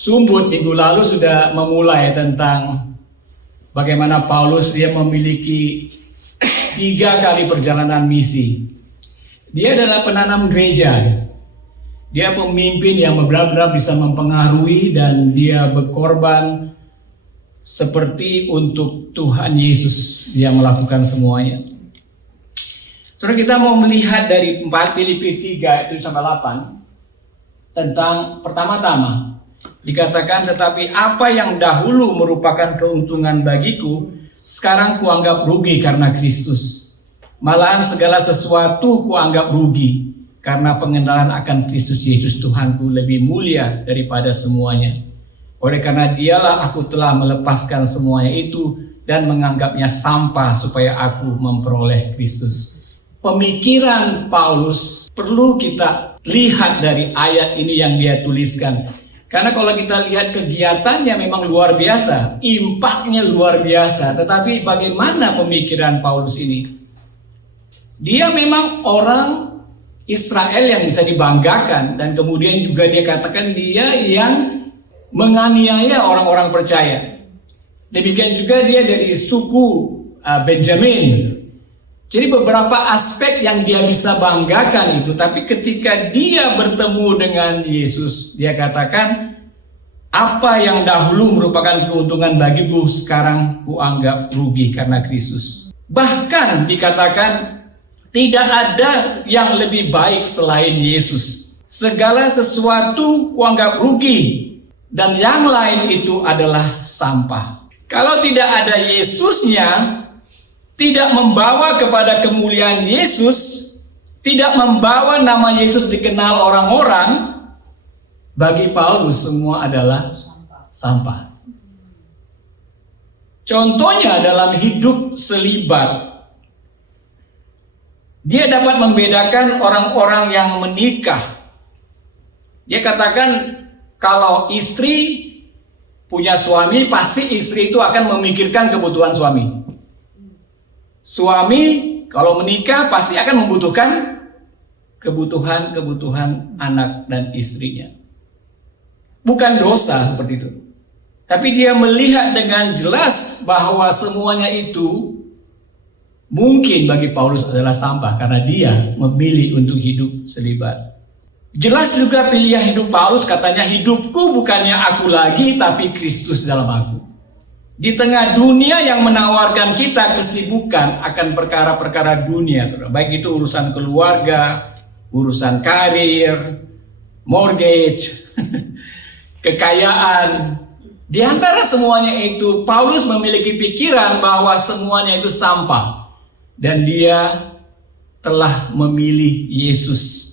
Sumbut minggu lalu sudah memulai tentang bagaimana Paulus dia memiliki 3 kali perjalanan misi. Dia adalah penanam gereja. Dia pemimpin yang benar-benar bisa mempengaruhi dan dia berkorban seperti untuk Tuhan Yesus. Dia melakukan semuanya. Saudara, kita mau melihat dari 4 Filipi 3 itu sampai 8 tentang pertama-tama dikatakan, tetapi apa yang dahulu merupakan keuntungan bagiku, sekarang kuanggap rugi karena Kristus. Malahan segala sesuatu kuanggap rugi, karena pengenalan akan Kristus Yesus Tuhanku lebih mulia daripada semuanya. Oleh karena dialah aku telah melepaskan semuanya itu dan menganggapnya sampah supaya aku memperoleh Kristus. Pemikiran Paulus perlu kita lihat dari ayat ini yang dia tuliskan. Karena kalau kita lihat kegiatannya memang luar biasa, impaknya luar biasa. Tetapi bagaimana pemikiran Paulus ini? Dia memang orang Israel yang bisa dibanggakan. Dan kemudian juga dia katakan dia yang menganiaya orang-orang percaya. Demikian juga dia dari suku Benjamin. Jadi beberapa aspek yang dia bisa banggakan itu, tapi ketika dia bertemu dengan Yesus, dia katakan, apa yang dahulu merupakan keuntungan bagiku, sekarang kuanggap rugi karena Kristus. Bahkan dikatakan, tidak ada yang lebih baik selain Yesus. Segala sesuatu kuanggap rugi, dan yang lain itu adalah sampah. Kalau tidak ada Yesusnya, tidak membawa kepada kemuliaan Yesus, tidak membawa nama Yesus dikenal orang-orang, bagi Paulus semua adalah sampah. Contohnya dalam hidup selibat, dia dapat membedakan orang-orang yang menikah. Dia katakan kalau istri punya suami, pasti istri itu akan memikirkan kebutuhan suami. Suami kalau menikah pasti akan membutuhkan kebutuhan anak dan istrinya. Bukan dosa seperti itu. Tapi dia melihat dengan jelas bahwa semuanya itu mungkin bagi Paulus adalah sampah karena dia memilih untuk hidup selibat. Jelas juga pilihan hidup Paulus, katanya hidupku bukannya aku lagi tapi Kristus dalam aku. Di tengah dunia yang menawarkan kita kesibukan akan perkara-perkara dunia, saudara. Baik itu urusan keluarga, urusan karir, mortgage, kekayaan. Di antara semuanya itu, Paulus memiliki pikiran bahwa semuanya itu sampah. Dan dia telah memilih Yesus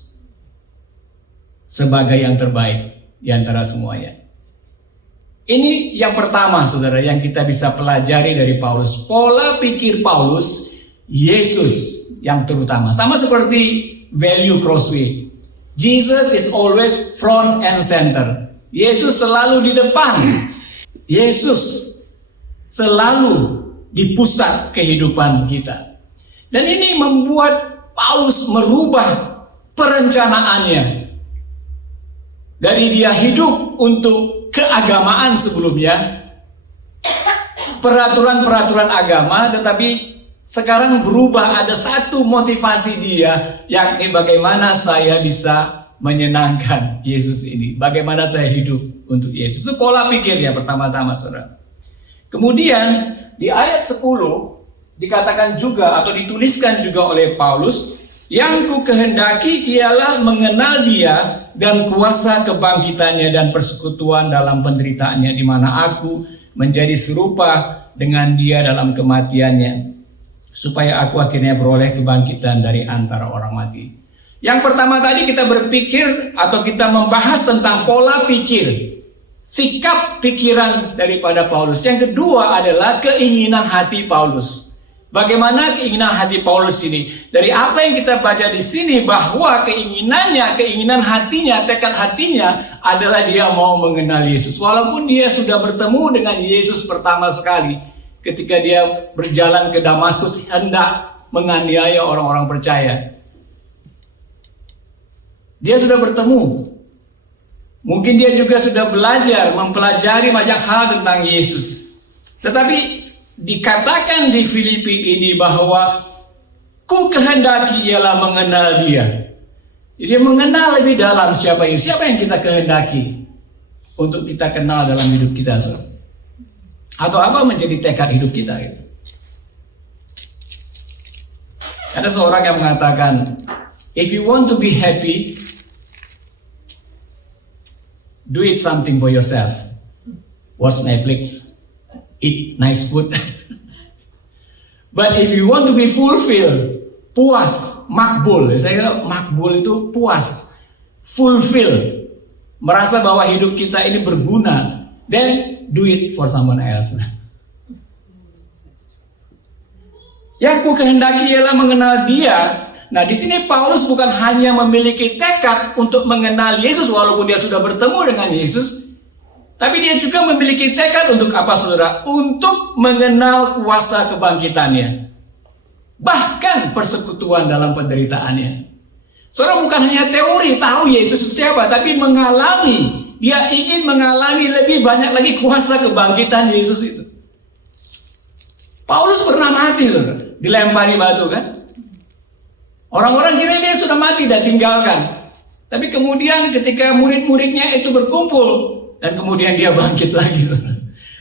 sebagai yang terbaik di antara semuanya. Ini yang pertama, saudara, yang kita bisa pelajari dari Paulus. Pola pikir Paulus, Yesus yang terutama. Sama seperti value Crossway. Jesus is always front and center. Yesus selalu di depan. Yesus selalu di pusat kehidupan kita. Dan ini membuat Paulus merubah perencanaannya. Dari dia hidup untuk keagamaan sebelumnya, peraturan-peraturan agama, tetapi sekarang berubah, ada satu motivasi dia, yakni bagaimana saya bisa menyenangkan Yesus ini, bagaimana saya hidup untuk Yesus. Itu pola pikir ya pertama-tama, saudara. Kemudian di ayat 10 dikatakan juga atau dituliskan juga oleh Paulus, yang ku kehendaki ialah mengenal dia dan kuasa kebangkitannya dan persekutuan dalam penderitaannya, di mana aku menjadi serupa dengan dia dalam kematiannya, supaya aku akhirnya beroleh kebangkitan dari antara orang mati. Yang pertama tadi kita berpikir atau kita membahas tentang pola pikir, sikap pikiran daripada Paulus. Yang kedua adalah keinginan hati Paulus. Bagaimana keinginan hati Paulus ini? Dari apa yang kita baca di sini, bahwa keinginan hatinya, tekad hatinya adalah dia mau mengenal Yesus. Walaupun dia sudah bertemu dengan Yesus pertama sekali ketika dia berjalan ke Damaskus hendak menganiaya orang-orang percaya. Dia sudah bertemu. Mungkin dia juga sudah belajar, mempelajari banyak hal tentang Yesus. Tetapi dikatakan di Filipi ini bahwa ku kehendaki ialah mengenal dia. Jadi mengenal lebih dalam siapa Yesus, siapa yang kita kehendaki untuk kita kenal dalam hidup kita, saudara. Atau apa menjadi tekad hidup kita itu. Ada seorang yang mengatakan, if you want to be happy, do it something for yourself. Watch Netflix, eat nice food. But if you want to be fulfilled, puas, makbul. Saya kira makbul itu puas, fulfill, merasa bahwa hidup kita ini berguna. Then do it for someone else. Yang ku kehendaki ialah mengenal dia. Nah, di sini Paulus bukan hanya memiliki tekad untuk mengenal Yesus walaupun dia sudah bertemu dengan Yesus, tapi dia juga memiliki tekad untuk apa, saudara? Untuk mengenal kuasa kebangkitannya. Bahkan persekutuan dalam penderitaannya. Saudara bukan hanya teori tahu Yesus siapa, tapi mengalami. Dia ingin mengalami lebih banyak lagi kuasa kebangkitan Yesus itu. Paulus pernah mati, saudara, dilempari batu kan. Orang-orang kira dia sudah mati dan tinggalkan. Tapi kemudian ketika murid-muridnya itu berkumpul dan kemudian dia bangkit lagi, saudara.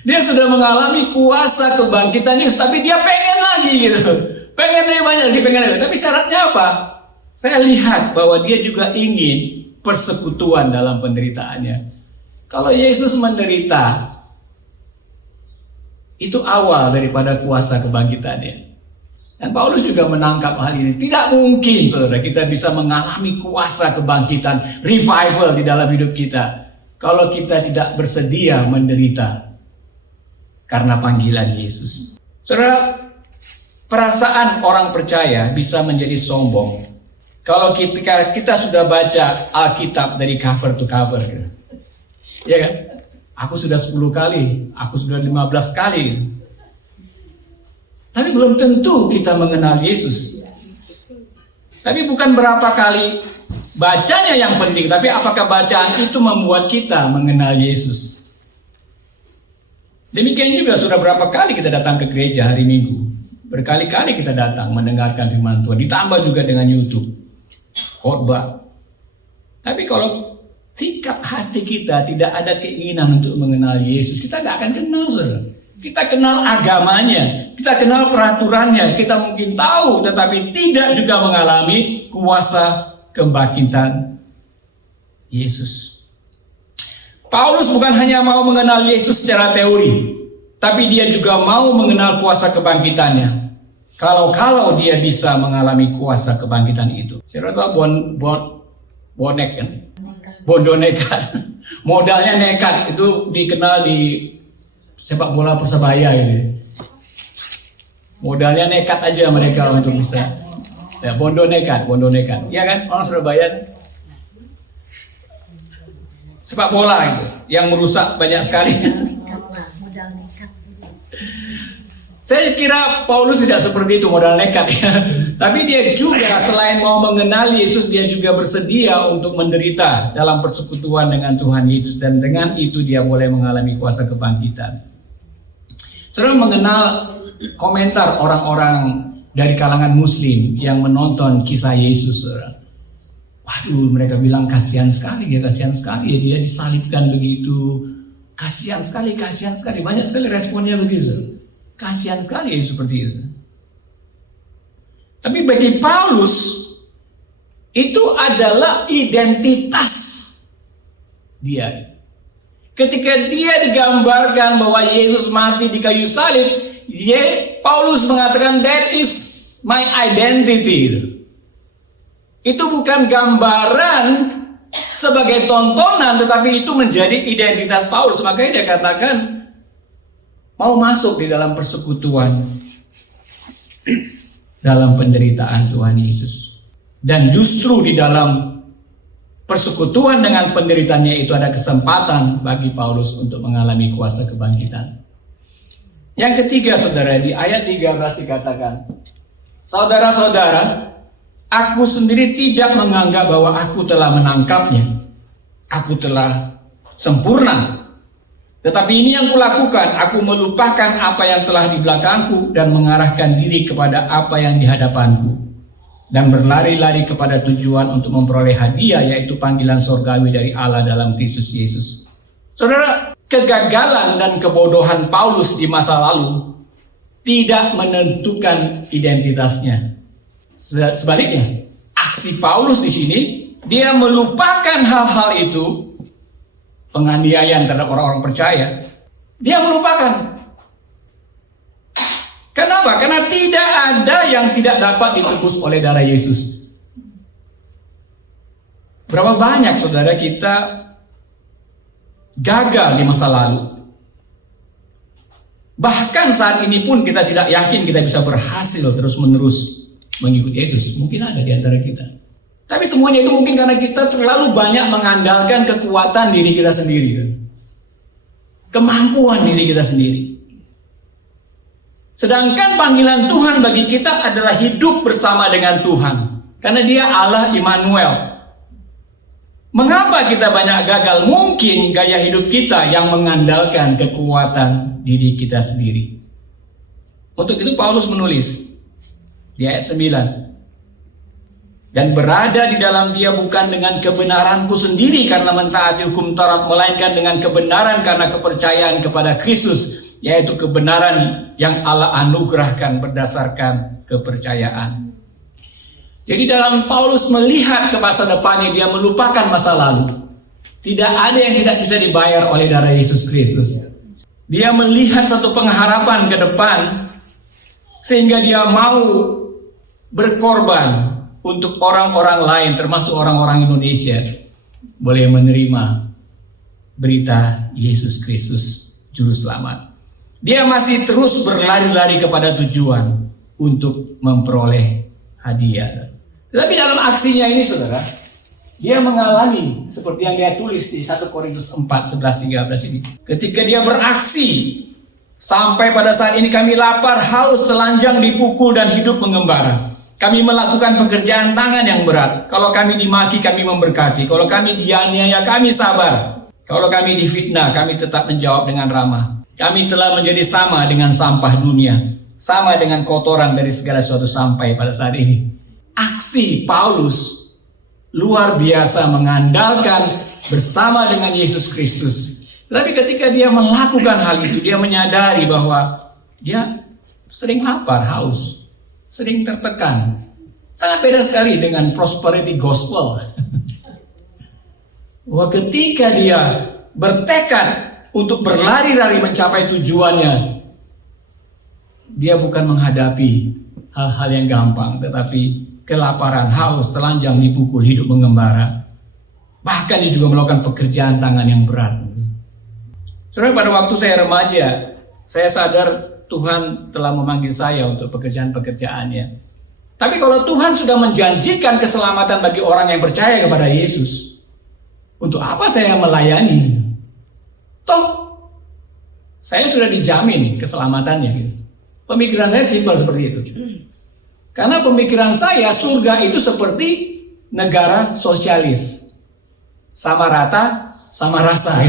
Dia sudah mengalami kuasa kebangkitan Yesus, tapi dia pengen lagi gitu. Pengen lebih banyak lagi, pengen lebih. Tapi syaratnya apa? Saya lihat bahwa dia juga ingin persekutuan dalam penderitaannya. Kalau Yesus menderita, itu awal daripada kuasa kebangkitannya. Dan Paulus juga menangkap hal ini. Tidak mungkin, saudara, kita bisa mengalami kuasa kebangkitan, revival di dalam hidup kita, kalau kita tidak bersedia menderita karena panggilan Yesus. Saudara, perasaan orang percaya bisa menjadi sombong kalau kita sudah baca Alkitab dari cover to cover. Ya kan? Aku sudah 10 kali, aku sudah 15 kali. Tapi belum tentu kita mengenal Yesus. Tapi bukan berapa kali bacanya yang penting, tapi apakah bacaan itu membuat kita mengenal Yesus. Demikian juga sudah berapa kali kita datang ke gereja hari Minggu. Berkali-kali kita datang mendengarkan firman Tuhan. Ditambah juga dengan YouTube, khotbah. Tapi kalau sikap hati kita tidak ada keinginan untuk mengenal Yesus, kita gak akan kenal, saudara. Kita kenal agamanya, kita kenal peraturannya, kita mungkin tahu, tetapi tidak juga mengalami kuasa kebangkitan Yesus. Paulus bukan hanya mau mengenal Yesus secara teori, tapi dia juga mau mengenal kuasa kebangkitannya. Kalau dia bisa mengalami kuasa kebangkitan itu. Saya tahu bonek kan? Bondo nekat. Modalnya nekat itu dikenal di sepak bola Persebaya ini. Modalnya nekat aja mereka untuk bisa. Ya, bondo nekat. Iya kan? Orang Surabaya. Sepak bola itu yang merusak banyak sekali. Saya kira Paulus tidak seperti itu, modal nekat ya. Tapi dia juga selain mau mengenal Yesus, dia juga bersedia untuk menderita dalam persekutuan dengan Tuhan Yesus. Dan dengan itu dia boleh mengalami kuasa kebangkitan. Saudara mengenal komentar orang-orang dari kalangan Muslim yang menonton kisah Yesus, saudara. Waduh, mereka bilang kasihan sekali ya dia disalibkan begitu. Kasihan sekali. Banyak sekali responnya begitu. Kasihan sekali ya seperti itu. Tapi bagi Paulus itu adalah identitas dia. Ketika dia digambarkan bahwa Yesus mati di kayu salib, Paulus mengatakan that is my identity. Itu bukan gambaran sebagai tontonan, tetapi itu menjadi identitas Paulus. Makanya dia katakan mau masuk di dalam persekutuan dalam penderitaan Tuhan Yesus. Dan justru di dalam persekutuan dengan penderitaannya itu ada kesempatan bagi Paulus untuk mengalami kuasa kebangkitan. Yang ketiga, saudara, di ayat 13 dikatakan, saudara-saudara, aku sendiri tidak menganggap bahwa aku telah menangkapnya. aku telah sempurna. Tetapi ini yang kulakukan, aku melupakan apa yang telah di belakangku dan mengarahkan diri kepada apa yang di hadapanku, dan berlari-lari kepada tujuan untuk memperoleh hadiah, yaitu panggilan sorgawi dari Allah dalam Kristus Yesus. Saudara, kegagalan dan kebodohan Paulus di masa lalu tidak menentukan identitasnya. Sebaliknya, aksi Paulus di sini, dia melupakan hal-hal itu, penganiayaan terhadap orang-orang percaya. Dia melupakan. Kenapa? Karena tidak ada yang tidak dapat ditebus oleh darah Yesus. Berapa banyak saudara kita gagal di masa lalu. Bahkan saat ini pun kita tidak yakin kita bisa berhasil terus-menerus mengikuti Yesus. Mungkin ada di antara kita. Tapi semuanya itu mungkin karena kita terlalu banyak mengandalkan kekuatan diri kita sendiri. Kemampuan diri kita sendiri. Sedangkan panggilan Tuhan bagi kita adalah hidup bersama dengan Tuhan. Karena Dia Allah Immanuel. Mengapa kita banyak gagal? Mungkin gaya hidup kita yang mengandalkan kekuatan diri kita sendiri. Untuk itu Paulus menulis di ayat 9. Dan berada di dalam Dia bukan dengan kebenaranku sendiri karena mentaati hukum Taurat, melainkan dengan kebenaran karena kepercayaan kepada Kristus, yaitu kebenaran yang Allah anugerahkan berdasarkan kepercayaan. Jadi dalam Paulus melihat ke masa depannya, dia melupakan masa lalu. Tidak ada yang tidak bisa dibayar oleh darah Yesus Kristus. Dia melihat satu pengharapan ke depan, sehingga dia mau berkorban untuk orang-orang lain, termasuk orang-orang Indonesia, boleh menerima berita Yesus Kristus Juru Selamat. Dia masih terus berlari-lari kepada tujuan untuk memperoleh hadiah. Tetapi dalam aksinya ini saudara, dia mengalami seperti yang dia tulis di 1 Korintus 4, 11, 13 ini. Ketika dia beraksi, sampai pada saat ini kami lapar, haus, telanjang, dipukul, dan hidup mengembara. Kami melakukan pekerjaan tangan yang berat. Kalau kami dimaki, kami memberkati. Kalau kami dianiaya, kami sabar. Kalau kami difitnah, kami tetap menjawab dengan ramah. Kami telah menjadi sama dengan sampah dunia, sama dengan kotoran dari segala sesuatu sampai pada saat ini. Aksi Paulus luar biasa mengandalkan bersama dengan Yesus Kristus. Tapi ketika dia melakukan hal itu, dia menyadari bahwa dia sering lapar, haus, sering tertekan. Sangat beda sekali dengan prosperity gospel. Bahwa ketika dia bertekad untuk berlari-lari mencapai tujuannya, dia bukan menghadapi hal-hal yang gampang, tetapi kelaparan, haus, telanjang, dipukul, hidup mengembara. Bahkan dia juga melakukan pekerjaan tangan yang berat. Saudara, pada waktu saya remaja, saya sadar Tuhan telah memanggil saya untuk pekerjaan-pekerjaannya. Tapi kalau Tuhan sudah menjanjikan keselamatan bagi orang yang percaya kepada Yesus, untuk apa saya melayani? Toh, saya sudah dijamin keselamatannya. Pemikiran saya simpel seperti itu. Karena pemikiran saya, surga itu seperti negara sosialis. Sama rata, sama rasa.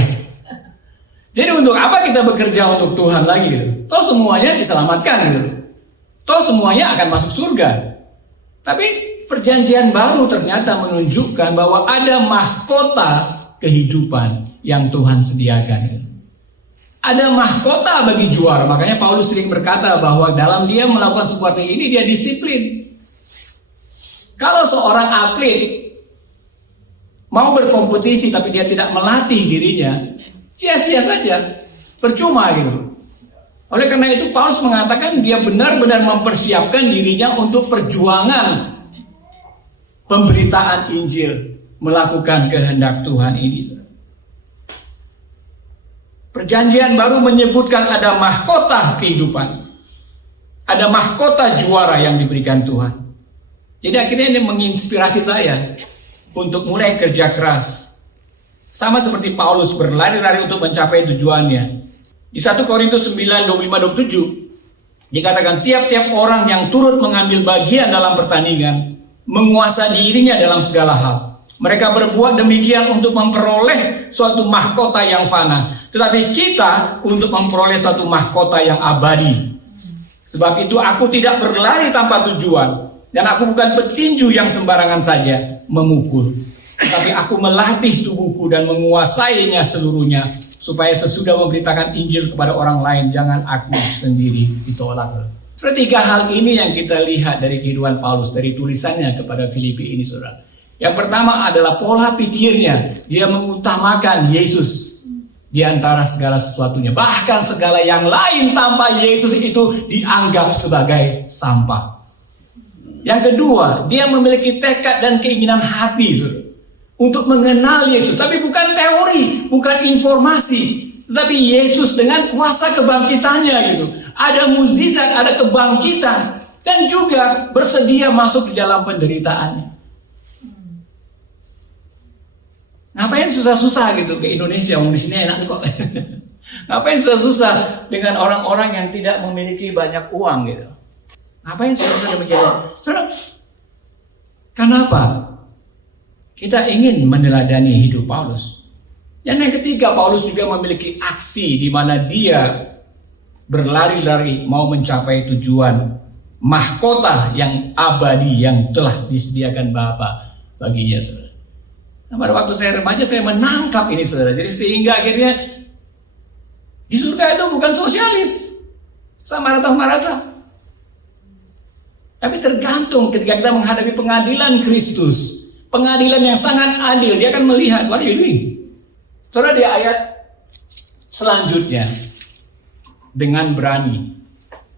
Jadi untuk apa kita bekerja untuk Tuhan lagi? Toh semuanya diselamatkan. Toh semuanya akan masuk surga. Tapi perjanjian baru ternyata menunjukkan bahwa ada mahkota kehidupan yang Tuhan sediakan. Ada mahkota bagi juara. Makanya Paulus sering berkata bahwa dalam dia melakukan seperti ini, dia disiplin. Kalau seorang atlet mau berkompetisi tapi dia tidak melatih dirinya, sia-sia saja, percuma gitu. Oleh karena itu Paulus mengatakan dia benar-benar mempersiapkan dirinya untuk perjuangan pemberitaan Injil, melakukan kehendak Tuhan ini. Perjanjian baru menyebutkan ada mahkota kehidupan, ada mahkota juara yang diberikan Tuhan. Jadi akhirnya ini menginspirasi saya untuk mulai kerja keras. Sama seperti Paulus berlari-lari untuk mencapai tujuannya. Di 1 Korintus 9, 25-27 dikatakan tiap-tiap orang yang turut mengambil bagian dalam pertandingan menguasai dirinya dalam segala hal. Mereka berbuat demikian untuk memperoleh suatu mahkota yang fana. Tetapi kita untuk memperoleh suatu mahkota yang abadi. Sebab itu aku tidak berlari tanpa tujuan. Dan aku bukan petinju yang sembarangan saja memukul. Tetapi aku melatih tubuhku dan menguasainya seluruhnya. Supaya sesudah memberitakan Injil kepada orang lain, jangan aku sendiri ditolak. Tiga hal ini yang kita lihat dari kehidupan Paulus, dari tulisannya kepada Filipi ini, saudara. Yang pertama adalah pola pikirnya. Dia mengutamakan Yesus di antara segala sesuatunya. Bahkan segala yang lain tanpa Yesus itu dianggap sebagai sampah. Yang kedua, dia memiliki tekad dan keinginan hati, saudara, untuk mengenal Yesus. Tapi bukan teori, bukan informasi. Tetapi Yesus dengan kuasa kebangkitannya gitu. Ada mukjizat, ada kebangkitan. Dan juga bersedia masuk di dalam penderitaannya. Ngapain susah-susah gitu ke Indonesia? Di sini enak kok. Ngapain susah-susah dengan orang-orang yang tidak memiliki banyak uang gitu? Ngapain susah-susah demikian? Saudara, kenapa? Kita ingin meneladani hidup Paulus. Dan yang ketiga, Paulus juga memiliki aksi di mana dia berlari-lari mau mencapai tujuan mahkota yang abadi yang telah disediakan Bapa baginya, saudara. Nah, pada waktu saya remaja saya menangkap ini, saudara. Jadi sehingga akhirnya di surga itu bukan sosialis sama rasa, tapi tergantung ketika kita menghadapi pengadilan Kristus, pengadilan yang sangat adil. Dia akan melihat, what are you doing? Saudara, di ayat selanjutnya dengan berani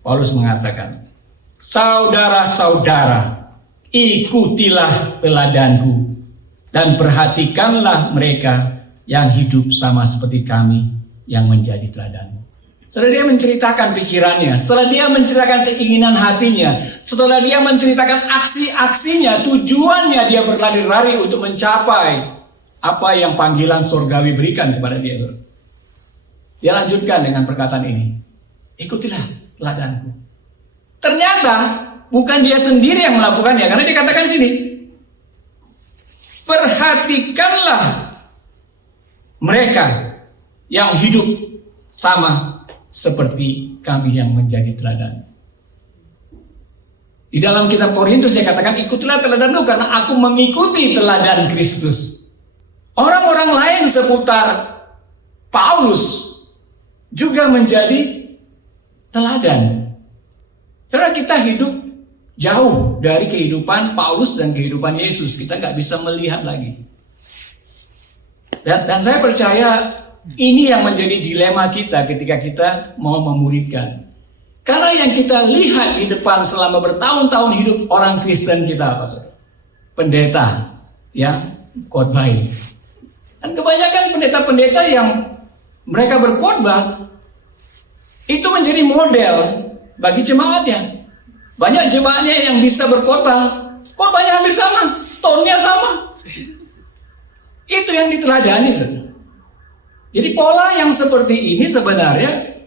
Paulus mengatakan, saudara-saudara, ikutilah teladanku dan perhatikanlah mereka yang hidup sama seperti kami yang menjadi teladan. Setelah dia menceritakan pikirannya, setelah dia menceritakan keinginan hatinya, setelah dia menceritakan aksi-aksinya, tujuannya dia berlari-lari untuk mencapai apa yang panggilan surgawi berikan kepada dia. Dia lanjutkan dengan perkataan ini, ikutilah teladanku. Ternyata bukan dia sendiri yang melakukannya, karena dikatakan di sini, perhatikanlah mereka yang hidup sama seperti kami yang menjadi teladan. Di dalam kitab Korintus dia katakan, ikutilah teladanku karena aku mengikuti teladan Kristus. Orang-orang lain seputar Paulus juga menjadi teladan. Karena kita hidup jauh dari kehidupan Paulus dan kehidupan Yesus. Kita nggak bisa melihat lagi. Dan saya percaya ini yang menjadi dilema kita ketika kita mau memuridkan. Karena yang kita lihat di depan selama bertahun-tahun hidup orang Kristen kita apa? Pendeta, ya, khotbah. Dan kebanyakan pendeta-pendeta yang mereka berkhotbah itu menjadi model bagi jemaatnya. Banyak jemaatnya yang bisa berkhotbah, khotbahnya hampir sama, tonnya sama. Itu yang diteladani. Jadi pola yang seperti ini sebenarnya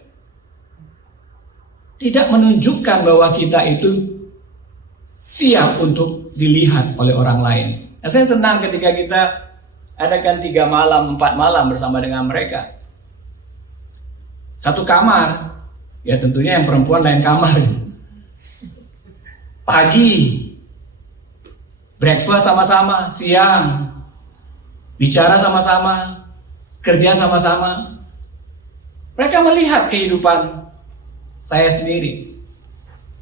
tidak menunjukkan bahwa kita itu siap untuk dilihat oleh orang lain. Nah, saya senang ketika kita adakan 3 malam, 4 malam bersama dengan mereka. Satu kamar, ya tentunya yang perempuan lain kamar. Pagi, breakfast sama-sama, siang, bicara sama-sama, kerja sama-sama. Mereka melihat kehidupan saya sendiri.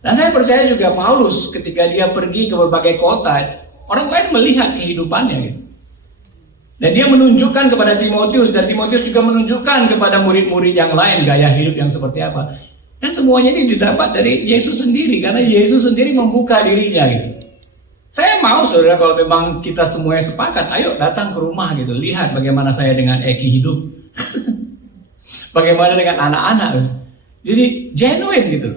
Dan saya percaya juga Paulus ketika dia pergi ke berbagai kota, orang lain melihat kehidupannya gitu. Dan dia menunjukkan kepada Timotius, dan Timotius juga menunjukkan kepada murid-murid yang lain gaya hidup yang seperti apa. Dan semuanya ini didapat dari Yesus sendiri, karena Yesus sendiri membuka dirinya gitu. Saya mau, saudara, kalau memang kita semuanya sepakat, ayo datang ke rumah gitu, lihat bagaimana saya dengan Eki hidup. Bagaimana dengan anak-anak. Jadi genuine gitu.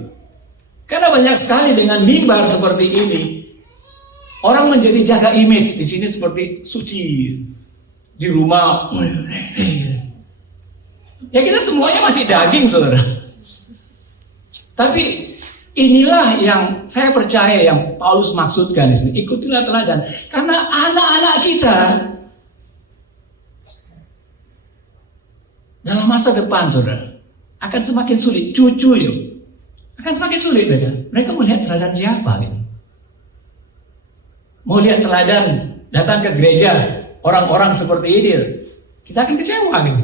Karena banyak sekali dengan mimbar seperti ini, orang menjadi jaga image di sini seperti suci. Di rumah, ya kita semuanya masih daging, saudara. Tapi Inilah yang saya percaya yang Paulus maksudkan di sini. Ikutilah teladan. Karena anak-anak kita dalam masa depan, saudara, akan semakin sulit. Cucu yuk, akan semakin sulit mereka. Mereka melihat teladan siapa gitu. Mau lihat teladan datang ke gereja orang-orang seperti ini, kita akan kecewa gitu.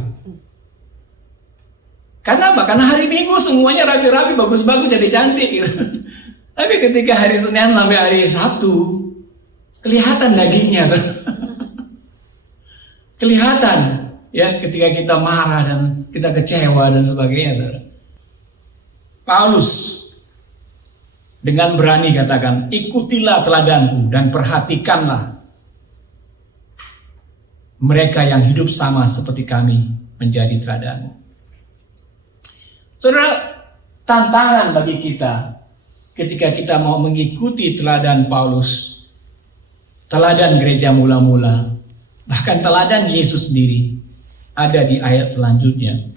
Karena apa? Karena hari Minggu semuanya rapi-rapi, bagus-bagus, jadi cantik gitu. Tapi ketika hari Senin sampai hari Sabtu, kelihatan dagingnya. Kelihatan ya ketika kita marah dan kita kecewa dan sebagainya. Saudara. Paulus dengan berani katakan, ikutilah teladanku dan perhatikanlah mereka yang hidup sama seperti kami menjadi teladan. Saudara, tantangan bagi kita ketika kita mau mengikuti teladan Paulus, teladan gereja mula-mula, bahkan teladan Yesus sendiri, ada di ayat selanjutnya.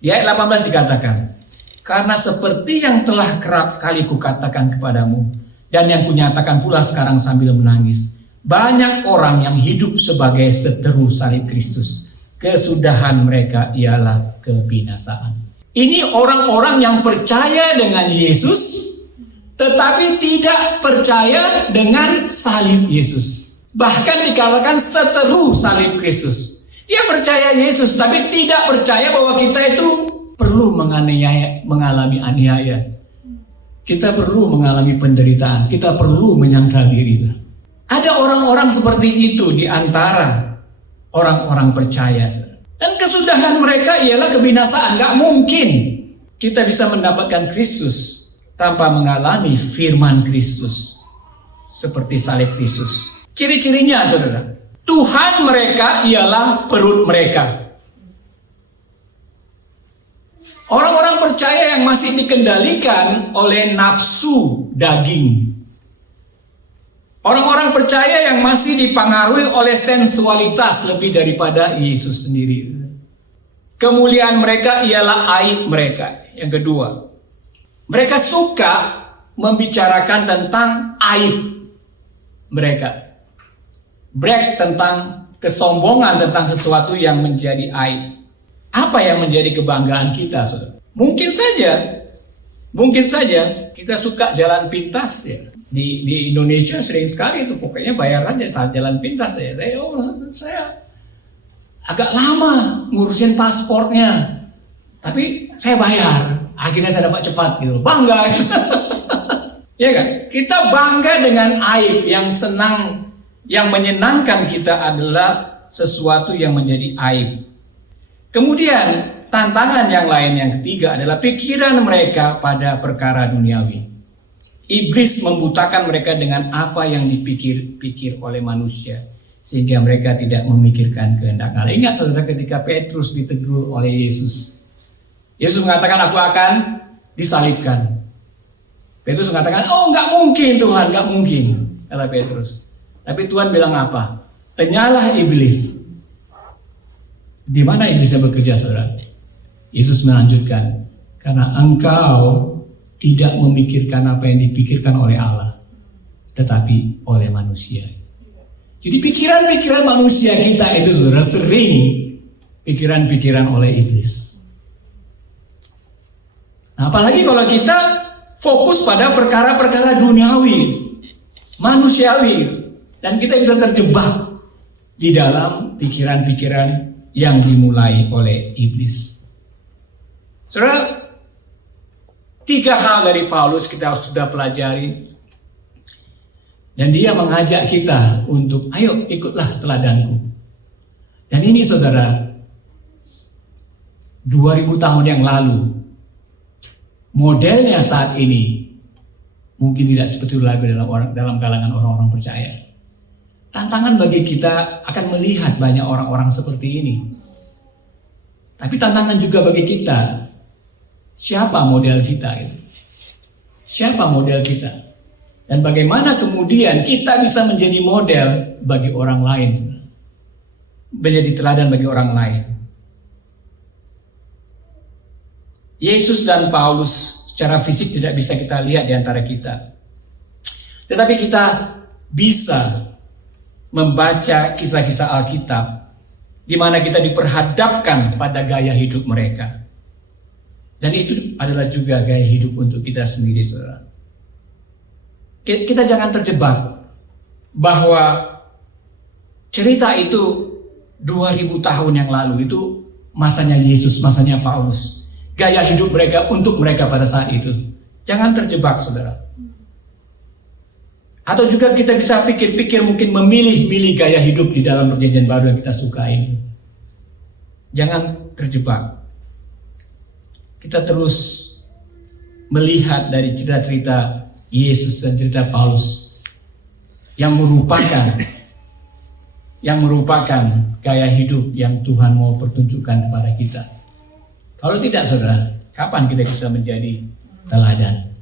Di ayat 18 dikatakan, karena seperti yang telah kerap kali kukatakan kepadamu, dan yang kunyatakan pula sekarang sambil menangis, banyak orang yang hidup sebagai seteru salib Kristus. Kesudahan mereka ialah kebinasaan. Ini orang-orang yang percaya dengan Yesus, tetapi tidak percaya dengan salib Yesus. Bahkan dikatakan seteru salib Kristus. Dia percaya Yesus, tapi tidak percaya bahwa kita itu perlu mengalami aniaya. Kita perlu mengalami penderitaan. Kita perlu menyangkal diri. Ada orang-orang seperti itu di antara orang-orang percaya. Dan kesudahan mereka ialah kebinasaan. Gak mungkin kita bisa mendapatkan Kristus tanpa mengalami firman Kristus. Seperti salib Kristus. Ciri-cirinya, saudara, Tuhan mereka ialah perut mereka. Orang-orang percaya yang masih dikendalikan oleh nafsu daging. Orang-orang percaya yang masih dipengaruhi oleh sensualitas lebih daripada Yesus sendiri. Kemuliaan mereka ialah aib mereka. Yang kedua, mereka suka membicarakan tentang aib mereka. Brag tentang kesombongan, tentang sesuatu yang menjadi aib. Apa yang menjadi kebanggaan kita, saudara? Mungkin saja kita suka jalan pintas ya. Di Indonesia sering sekali itu pokoknya bayar aja saat jalan pintas ya. Saya agak lama ngurusin paspornya, tapi saya bayar. Akhirnya saya dapat cepat gitu, bangga. Ya kan? Kita bangga dengan aib. Yang senang, yang menyenangkan kita adalah sesuatu yang menjadi aib. Kemudian tantangan yang lain yang ketiga adalah pikiran mereka pada perkara duniawi. Iblis membutakan mereka dengan apa yang dipikir-pikir oleh manusia, sehingga mereka tidak memikirkan kehendak Allah. Ingat saudara, ketika Petrus ditegur oleh Yesus, Yesus mengatakan, aku akan disalibkan. Petrus mengatakan, oh nggak mungkin Tuhan, nggak mungkin, kata Petrus. Tapi Tuhan bilang apa? Tenyalah iblis. Di mana iblisnya bekerja, saudara? Yesus melanjutkan, karena engkau tidak memikirkan apa yang dipikirkan oleh Allah, tetapi oleh manusia. Jadi pikiran-pikiran manusia kita itu, saudara, sering pikiran-pikiran oleh iblis. Nah, apalagi kalau kita fokus pada perkara-perkara duniawi, manusiawi, dan kita bisa terjebak di dalam pikiran-pikiran yang dimulai oleh iblis. Saudara, 3 hal dari Paulus kita sudah pelajari. Dan dia mengajak kita untuk, ayo ikutlah teladanku. Dan ini saudara, 2000 tahun yang lalu, modelnya saat ini mungkin tidak seperti itu lagi dalam kalangan orang-orang percaya. Tantangan bagi kita akan melihat banyak orang-orang seperti ini. Tapi tantangan juga bagi kita, siapa model kita? Siapa model kita? Dan bagaimana kemudian kita bisa menjadi model bagi orang lain? Menjadi teladan bagi orang lain. Yesus dan Paulus secara fisik tidak bisa kita lihat di antara kita. Tetapi kita bisa membaca kisah-kisah Alkitab di mana kita diperhadapkan pada gaya hidup mereka. Dan itu adalah juga gaya hidup untuk kita sendiri, saudara. Kita jangan terjebak bahwa cerita itu 2000 tahun yang lalu itu masanya Yesus, masanya Paulus. Gaya hidup mereka untuk mereka pada saat itu. Jangan terjebak, saudara. Atau juga kita bisa pikir-pikir mungkin memilih-milih gaya hidup di dalam perjanjian baru yang kita sukai. Jangan terjebak. Kita terus melihat dari cerita-cerita Yesus dan cerita Paulus yang merupakan gaya hidup yang Tuhan mau pertunjukkan kepada kita. Kalau tidak, saudara, kapan kita bisa menjadi teladan?